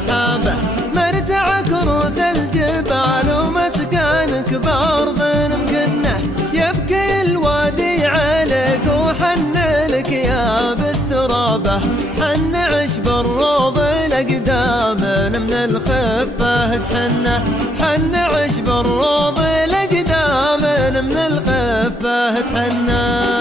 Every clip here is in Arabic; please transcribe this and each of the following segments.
السحابة، مرتع كروس الجبال ومسكنك بأرض مكنة، يبكي الوادي عليك وحن لك يا باسترابة، حن عشب الروض الأقدام من الخفة تحنه، حن عشب الروض الأقدام من الخفة تحنه.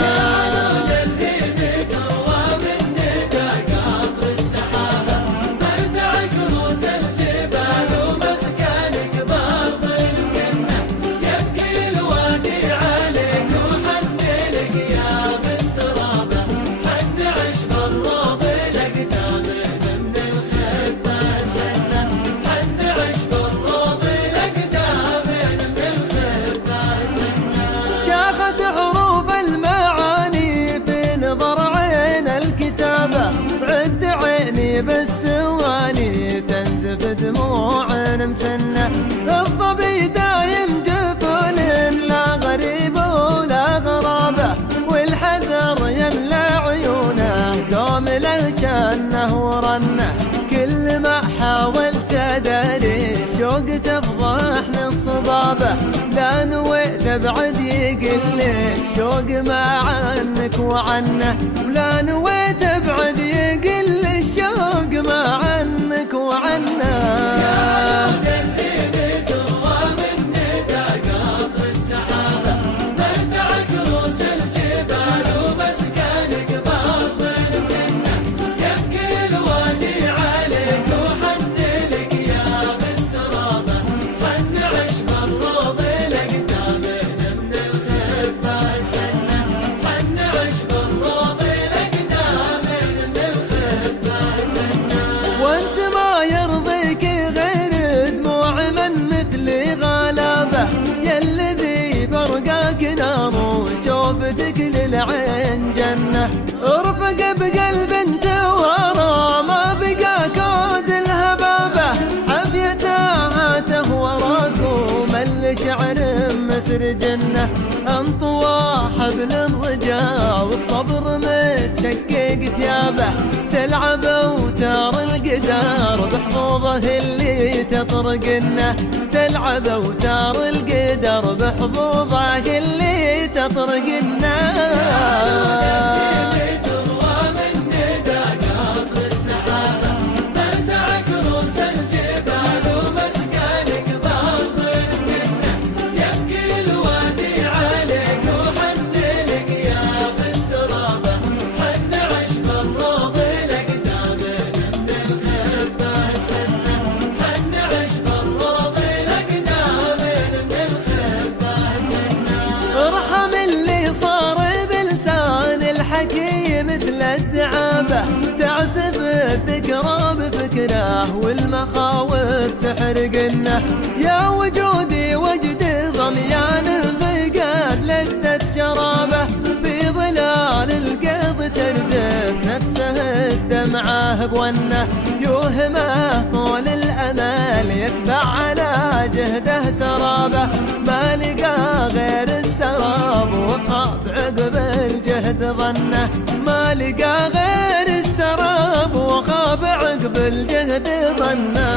بالسواني تنزف دموع مسنة، الظبي دايم جفون لا غريب ولا غرابة، والحذر يملى عيونه دوم للجنة ورنة، كل ما حاولت أداري الشوق تفضحني الصبابة، لا نويت أبعد يقل الشوق ما عنك وعنه، ولا نويت أبعد يقل الشوق ما عنك وعنه. العين جنة ارفق بقلب انت ورا، ما بقى كود الهبابة، حبيته وراكم الشعر مسر جنة، انطوى حبل الرجاء والصبر متشقق ثيابه، تلعب اوتار القدر بحظوظه اللي تطرقنه، تلعب اوتار القدر بحظوظه اللي تطرقنه. تعسف الذكرى بفكره والمخاوف تحرقنه، يا وجودي وجد ضميان في قد لذة شرابه، في ظلال القيض تردف نفسه الدمعة بونه، يوهمه طول الأمل يتبع على جهده سرابه، ما لقى غير السراب وخاب عقب الجهد ظنه، ما لقى غير السراب وخاب عقب الجهد ظنه.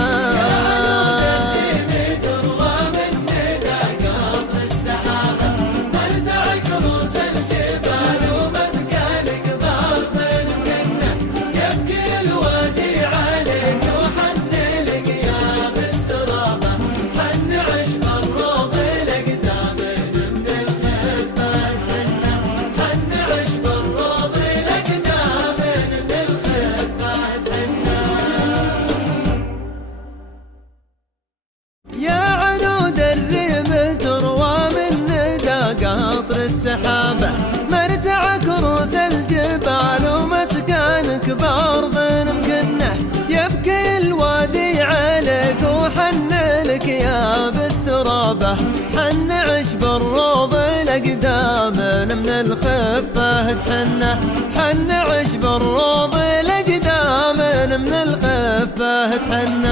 السحابة مرتع كروس الجبال ومسكنك بأرض مكنة، يبكي الوادي عليك وحن لك يا باسترابة، حن عشب الروض الأقدام من الخفة تحنه، حن عشب الروض الأقدام من الخفة تحنه.